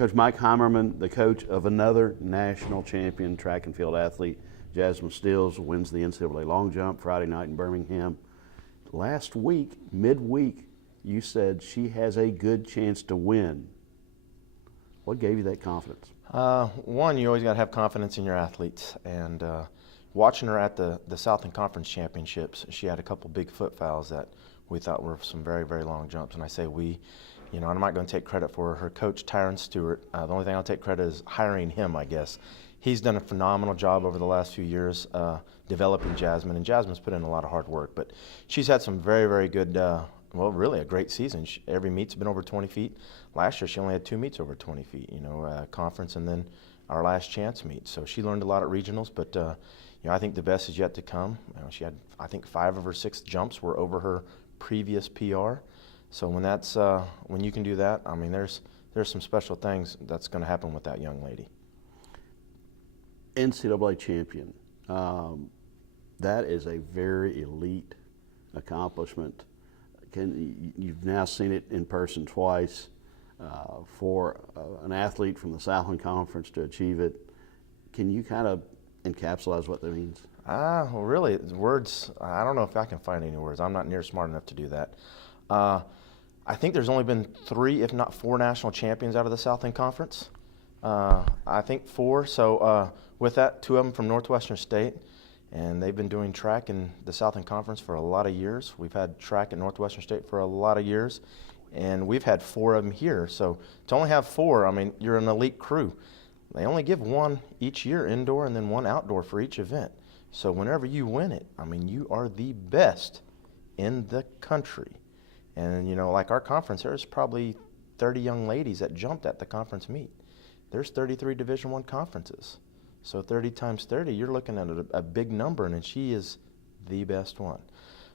Coach Mike Heimerman, the coach of another national champion track and field athlete, Jasmine Stills, wins the NCAA long jump Friday night in Birmingham. Last week, midweek, you said she has a good chance to win. What gave you that confidence? One, you always got to have confidence in your athletes. And watching her at the Southland Conference Championships, she had a couple big foot fouls that we thought were some very, very long jumps. And I say we, I'm not going to take credit for her coach, Tyron Stewart. The only thing I'll take credit is hiring him, I guess. He's done a phenomenal job over the last few years developing Jasmine, and Jasmine's put in a lot of hard work. But she's had some very, very good, well, really a great season. Every meet's been over 20 feet. Last year, she only had 2 meets over 20 feet, conference and then our last chance meet. So she learned a lot at regionals, but I think the best is yet to come. She had, I think, 5 of her 6 jumps were over her previous PR. So when you can do that, I mean, there's some special things that's going to happen with that young lady. NCAA champion. That is a very elite accomplishment. You've now seen it in person twice. For an athlete from the Southland Conference to achieve it, can you kind of encapsulate what that means? Well, really, words, I don't know if I can find any words. I'm not near smart enough to do that. I think there's only been 3, if not 4 national champions out of the Southland Conference. I think 4. So with that, 2 of them from Northwestern State, and they've been doing track in the Southland Conference for a lot of years. We've had track at Northwestern State for a lot of years, and we've had 4 of them here. So to only have 4, I mean, you're an elite crew. They only give 1 each year indoor and then 1 outdoor for each event. So whenever you win it, I mean, you are the best in the country. And, like our conference, there's probably 30 young ladies that jumped at the conference meet. There's 33 Division I conferences. So 30 times 30, you're looking at a big number, and she is the best one.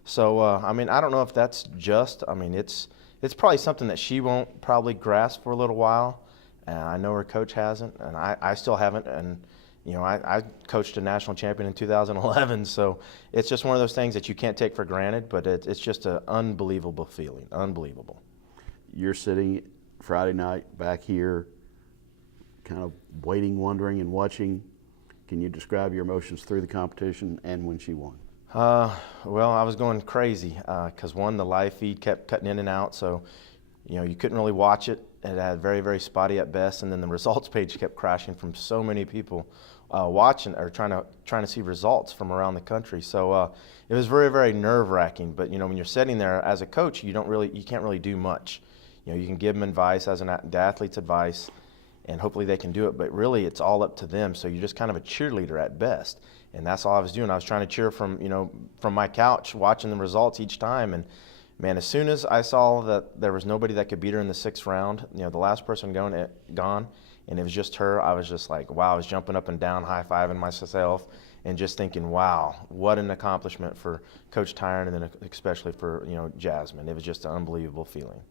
So, I mean, I don't know if that's just, I mean, it's probably something that she won't probably grasp for a little while. I know her coach hasn't, and I still haven't. And, I coached a national champion in 2011, so it's just one of those things that you can't take for granted, but it's just an unbelievable feeling, unbelievable. You're sitting Friday night back here, kind of waiting, wondering, and watching. Can you describe your emotions through the competition and when she won? Well, I was going crazy because one, the live feed kept cutting in and out, so you couldn't really watch it. It had very, very spotty at best, and then the results page kept crashing from so many people watching or trying to see results from around the country. So it was very, very nerve-wracking. But when you're sitting there as a coach, you can't really do much. You can give them advice as the athlete's advice, and hopefully they can do it, but really it's all up to them. So you're just kind of a cheerleader at best, and that's all I was doing. I was trying to cheer from my couch, watching the results each time. And man, as soon as I saw that there was nobody that could beat her in the 6th round, the last person gone, and it was just her, I was just like, wow. I was jumping up and down, high-fiving myself, and just thinking, wow, what an accomplishment for Coach Tyron, and then especially for Jasmine. It was just an unbelievable feeling.